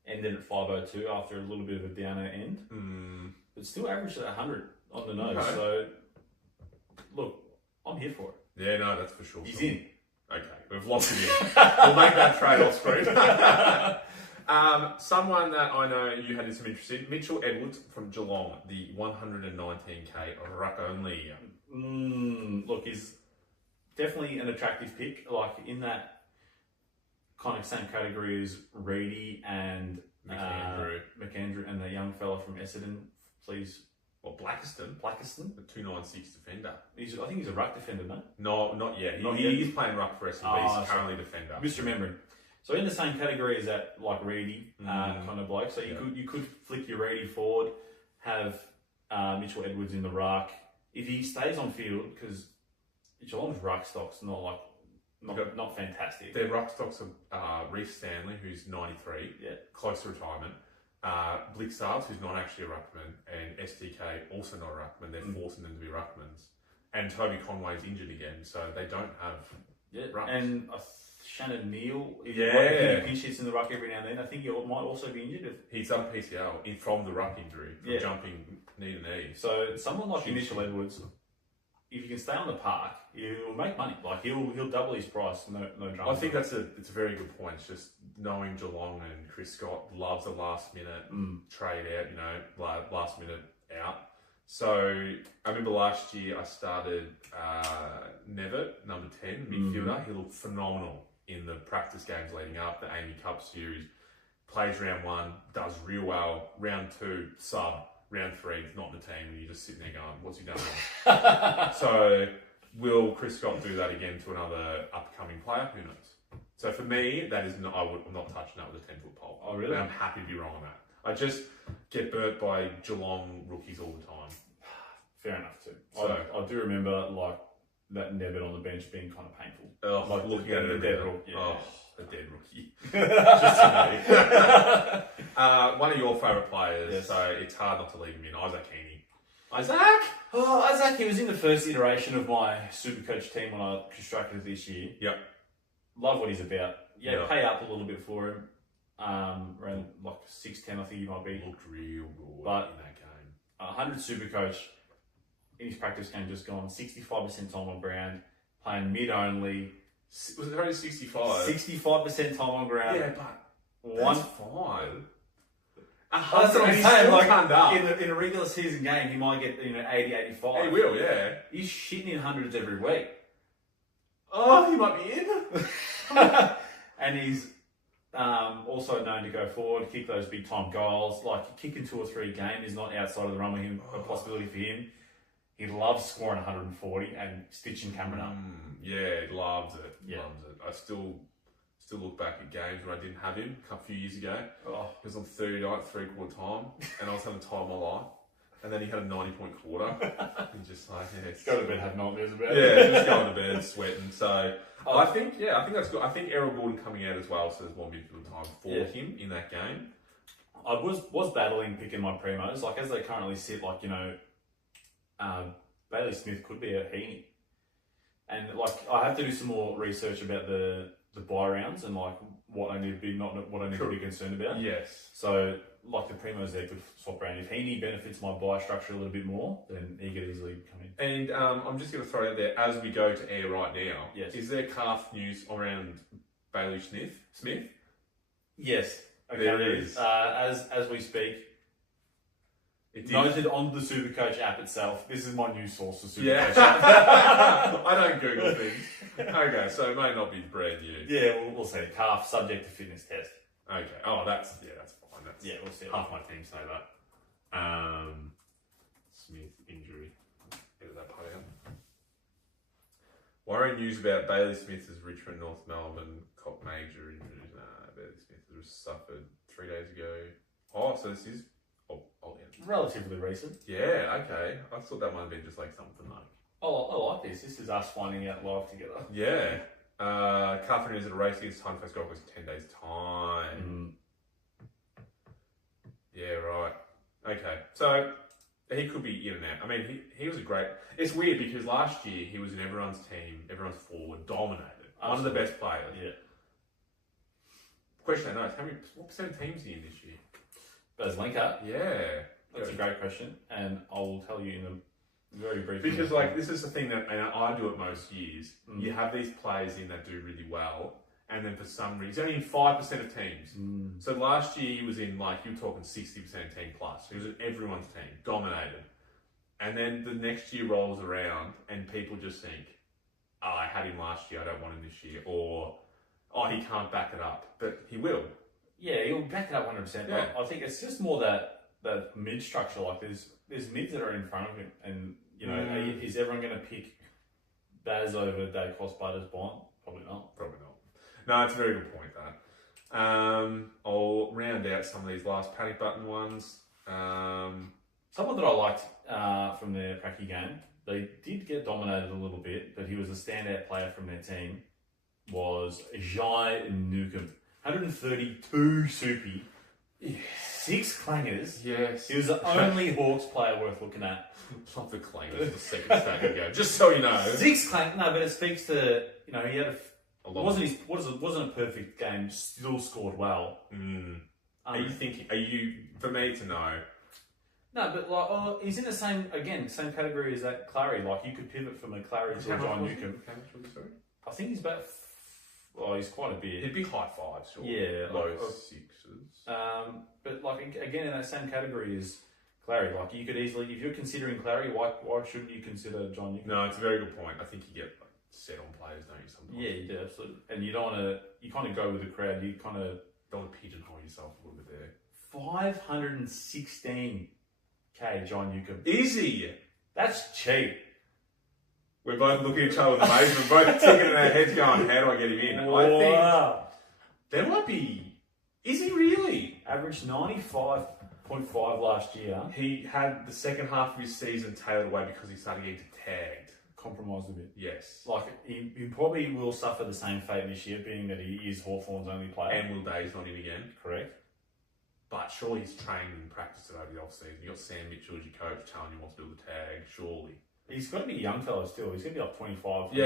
ended at 502 after a little bit of a downer end, but still averaged at 100 on the nose. Okay. So, look, I'm here for it. Yeah, no, that's for sure. He's in. Okay, we've locked him in. We'll make that trade off screen. Someone that I know you had some interest in, Mitchell Edwards from Geelong, the 119k ruck only. Look, he's definitely an attractive pick, like in that kind of same category as Reedy and McAndrew and the young fella from Essendon. Please, Blackiston, Blackiston, the 296 defender. I think he's a ruck defender, no? No, not yet. Not He yet. is playing ruck for Essendon, but he's currently defender. Misremembering. So in the same category as that, like Reedy kind of bloke. So you could flick your Reedy forward, have Mitchell Edwards in the ruck. If he stays on field, because Geelong's ruck stock's not fantastic. Their ruck stocks are Reece Stanley, who's 93, close to retirement. Blitzards, who's not actually a ruckman, and STK, also not a ruckman. They're forcing them to be ruckmans. And Toby Conway's injured again, so they don't have rucks. And Shannon Neal, if he pinch hits in the ruck every now and then, I think he might also be injured. He's done PCL from the ruck injury, from jumping knee to knee. So someone like Mitchell Edwards, if you can stay on the park, he'll make money. Like he'll double his price, no drama. I think it's a very good point. It's just knowing Geelong and Chris Scott loves a last minute trade out, last minute out. So I remember last year I started Nevitt, number 10, midfielder. He looked phenomenal in the practice games leading up, the Amy Cup series. Plays round 1, does real well. Round 2, sub. Round 3, not in the team, and you're just sitting there going, what's he done wrong? So will Chris Scott do that again to another upcoming player? Who knows? So for me, that is not, I'm not touching that with a 10-foot pole. Oh, really? I'm happy to be wrong on that. I just get burnt by Geelong rookies all the time. Fair enough too. So- I do remember like that Nedved on the bench being kind of painful. Oh, Like looking the at it dead now. rookie. Yeah. Oh, the dead rookie. Just to me. One of your favourite players, Yes. so it's hard not to leave him in. Isaac Heaney. Isaac! Oh, Isaac, he was in the first iteration of my Supercoach team when I constructed it this year. Yep. Love what he's about. Yeah, Yep. pay up a little bit for him. Around like 6'10", I think he might be. Looked real good But- in that game. 100 Supercoach in his practice game just gone 65% time on ground, playing mid only. Was it only 65? 65% time on ground. Yeah, but One. that's fine. That's what I'm And he's saying. still Like turned up. in a regular season game, he might get 80, 85. He will, yeah. He's shitting in hundreds every week. Oh, he might be in. And he's also known to go forward, kick those big time goals. Like kicking 2 or 3 a game is not outside of the realm of him, a possibility for him. He loves scoring 140 and stitching Cameron up. Yeah, he loves it. Yeah. Loves it. I still look back at games when I didn't have him a few years ago. Oh, He was on 30 night, 3/4 time, and I was having the time of my life. And then he had a 90-point quarter. And just like, yeah, go to bed, have nightmares about it. yeah, just going to bed, sweating. So Oh. I think that's good. I think Errol Gordon coming out as well, so there's more midfield time for Yeah. him in that game. I was battling picking my primos, like as they currently sit, like, you know, Bailey Smith could be a Heaney. And like I have to do some more research about the buy rounds and like what I need to be to be concerned about. Yes. So like the primos there could swap around. If Heaney benefits my buy structure a little bit more, then he could easily come in. And I'm just going to throw it out there as we go to air right now. Yes. Is there calf news around Bailey Smith? Yes. Okay, There is. As we speak. It did. Noted on the Supercoach app itself. This is my new source for Supercoach. Yeah. I don't Google things. Okay, so it may not be brand new. Yeah, we'll see. Calf subject to fitness test. Okay. Oh, that's fine. That's Yeah, we'll see. half my team say that. Smith injury. Edit that part out. Worrying news about Bailey Smith as Richmond, North Melbourne cop major injuries. Nah, Bailey Smith was suffered 3 days ago. Oh, so this is. Oh, yeah. Relatively recent. Yeah, okay. I thought that might have been just like something like. Oh, I like this. This is us finding out live together. Yeah. Catherine is at a race against Time First Golf was 10 days' time. Yeah, right. Okay. So he could be in and out. I mean, he was a great. It's weird because last year he was in everyone's team, everyone's forward, dominated. One of the best players. Yeah. Question I know is what percent of teams are he in this year? As Linker, Yeah. that's a great question, and I will tell you in a very brief. Because like this is the thing that, and I do it most years. You have these players in that do really well, and then for some reason, he's only in 5% of teams. So last year he was in like you're talking 60% team plus. He was in everyone's team, dominated, and then the next year rolls around, and people just think, "Oh, I had him last year. I don't want him this year," or "Oh, he can't back it up," but he will. Yeah, he'll back it up 100%. Yeah. I think it's just more that mid structure. Like there's mids that are in front of him, and you know, is everyone going to pick Baz over Dave Cosbutters Bond? Probably not. Probably not. No, it's a very good point, that. I'll round out some of these last panic button ones. Someone that I liked from their Pracky game, they did get dominated a little bit, but he was a standout player from their team, was Jai Newcomb. 132 soupy, 6 clangers. Yes. He was the only Hawks player worth looking at. Not the clangers, the second stack ago. Just so you know. 6 clang. No, but it speaks to, you know, he had A lot wasn't a perfect game. Still scored well. Are you for me to know? No, but like, he's in the same category as that Clary. Like, you could pivot from a Clary to a John Newcomb. How much was he, sorry? I think he's about. He's quite a bit. He'd be high fives, sure. Yeah, Low like, sixes. But like again, in that same category as Clary. Like, you could easily, if you're considering Clary, why shouldn't you consider John Newcomb? No, it's a very good point. I think you get set on players, don't you? Sometimes. Yeah, you do absolutely. And you don't want to. You kind of go with the crowd. You kind of Don't want to pigeonhole yourself a little bit there. 516k John Newcomb. Easy. That's cheap. We're both looking at each other with amazement. We're both thinking in our heads going, how do I get him in? Wow. I think there might be... Is he really? Average 95. 0.5 last year. He had the second half of his season tailored away because he started getting tagged. Compromised a bit. Yes. Like, he probably will suffer the same fate this year, being that he is Hawthorn's only player. And Will Day's not in again. Correct. But surely he's trained and practiced it over the off-season. You got Sam Mitchell as your coach telling you what to do with the tag, surely. He's got to be a young fellow still. He's going to be like 25. He's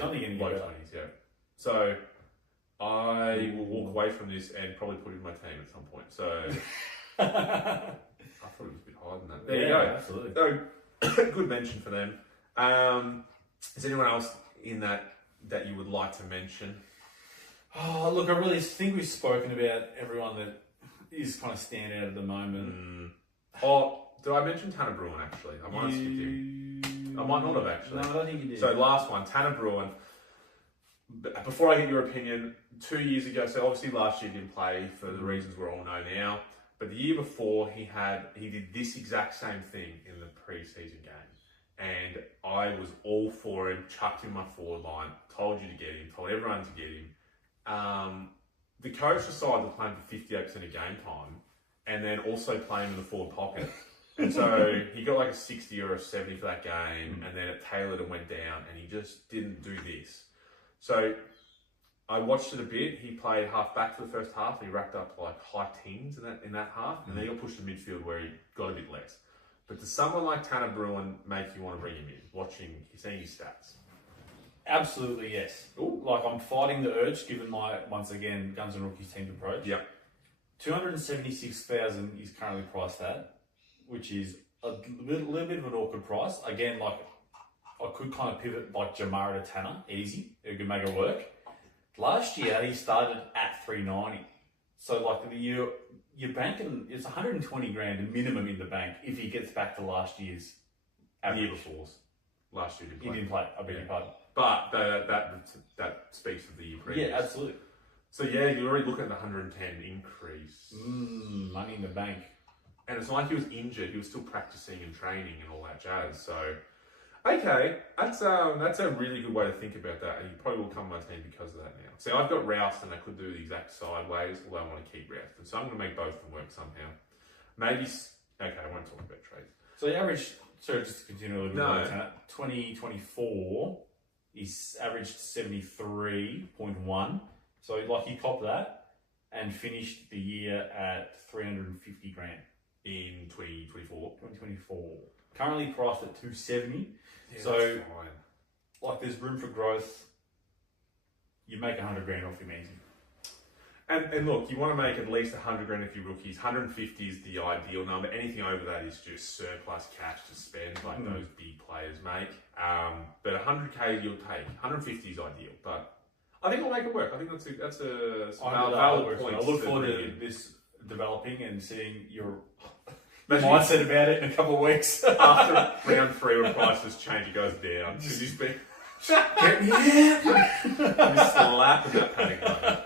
only going to low get 20s, yeah. So I will walk away from this and probably put it in my team at some point. So I thought it was a bit higher than that. There you go. Absolutely. So good mention for them. Is anyone else in that you would like to mention? Oh, look, I really think we've spoken about everyone that is kind of standing out at the moment. Oh, did I mention Tanner Bruin actually? I might have skipped him. I might not have actually. No, I don't think you did. So last one, Tanner Bruin. Before I get your opinion, 2 years ago, so obviously last year didn't play for the reasons we all know now, but the year before he did this exact same thing in the pre-season game. And I was all for him, chucked him my forward line, told you to get him, told everyone to get him. The coach decided to play him for 58% of game time and then also play him in the forward pocket. And so he got like a 60 or a 70 for that game, and then it tailored and went down, and he just didn't do this. So I watched it a bit. He played half back for the first half, and he racked up like high teens in that half, and then he got pushed to midfield where he got a bit less. But does someone like Tanner Bruin make you want to bring him in, seeing his stats? Absolutely, yes. Ooh. Like, I'm fighting the urge, given my, once again, Guns and Rookies team approach. Yep. 276,000 is currently priced at, which is a little bit of an awkward price. Again, like, I could kind of pivot like Jamara to Tanner, easy. It could make it work. Last year, he started at 390. So, like, you're banking, it's 120 grand a minimum in the bank if he gets back to last year's average. The year before's. Last year He didn't play, I beg your pardon. But that speaks of the year previous. Yeah, absolutely. So yeah, you're already looking at the 110 increase. Money in the bank. And it's not like he was injured; he was still practicing and training and all that jazz. So, okay, that's a really good way to think about that. And he probably will come on my team because of that now. See, I've got Rouston, and I could do the exact sideways, although I want to keep Rouston. So I'm going to make both of them work somehow. Maybe. Okay, I won't talk about trades. So the average. Sorry, just to continue a little bit No. more. 2024, he's averaged 73.1. So, like, he copped that and finished the year at 350 grand. In 2024. 2024. Currently priced at 270. Yeah, So, that's fine. like, there's room for growth. You make 100 grand off him easy. And look, you want to make at least 100 grand if you're rookies. 150 is the ideal number. Anything over that is just surplus cash to spend, like those big players make. But 100k you'll take. 150 is ideal, but I think we'll make it work. I think that's a valid point. I look forward to this developing and seeing your mindset about it in a couple of weeks. After round 3 when prices change, it goes down. Because he's been get me here. Just slapping that panic button.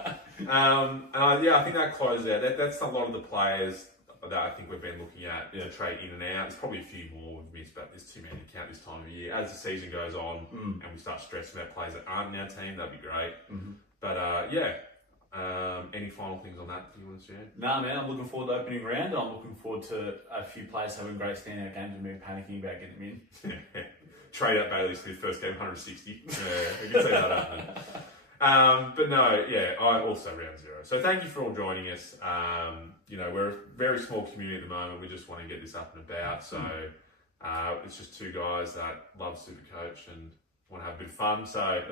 I think that closes out. That's a lot of the players that I think we've been looking at to trade in and out. There's probably a few more we've missed, but there's too many to count this time of year. As the season goes on and we start stressing about players that aren't in our team, that'd be great. But any final things on that you want to share? Nah, man, I'm looking forward to opening round, and I'm looking forward to a few players having great standout games and me panicking about getting them in. Trade out Bailey's for the first game, 160. Yeah, we can see that happening. But no, I also round 0. So thank you for all joining us. We're a very small community at the moment. We just want to get this up and about. So it's just two guys that love Supercoach and want to have a bit of fun. So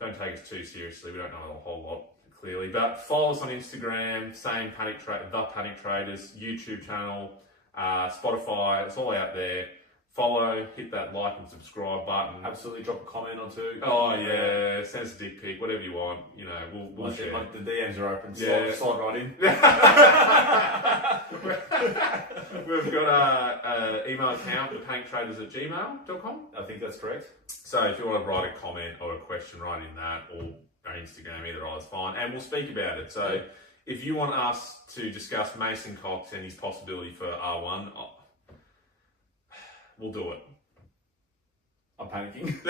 don't take us too seriously. We don't know a whole lot, clearly. But follow us on Instagram, The Panic Traders, YouTube channel, Spotify. It's all out there. Follow, hit that like and subscribe button. Absolutely, drop a comment or two. Oh yeah, send us a dick pic, whatever you want. We'll share. Like the DMs are open. Yeah. Slide right in. We've got an email account, thepanictraders@gmail.com. I think that's correct. So if you want to write a comment or a question, write in that, or our Instagram, either or is fine, and we'll speak about it. So if you want us to discuss Mason Cox and his possibility for R1, we'll do it. I'm panicking.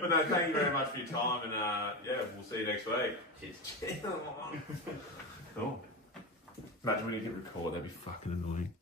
But no, thank you very much for your time, and we'll see you next week. Cool. Imagine when you hit record, that'd be fucking annoying.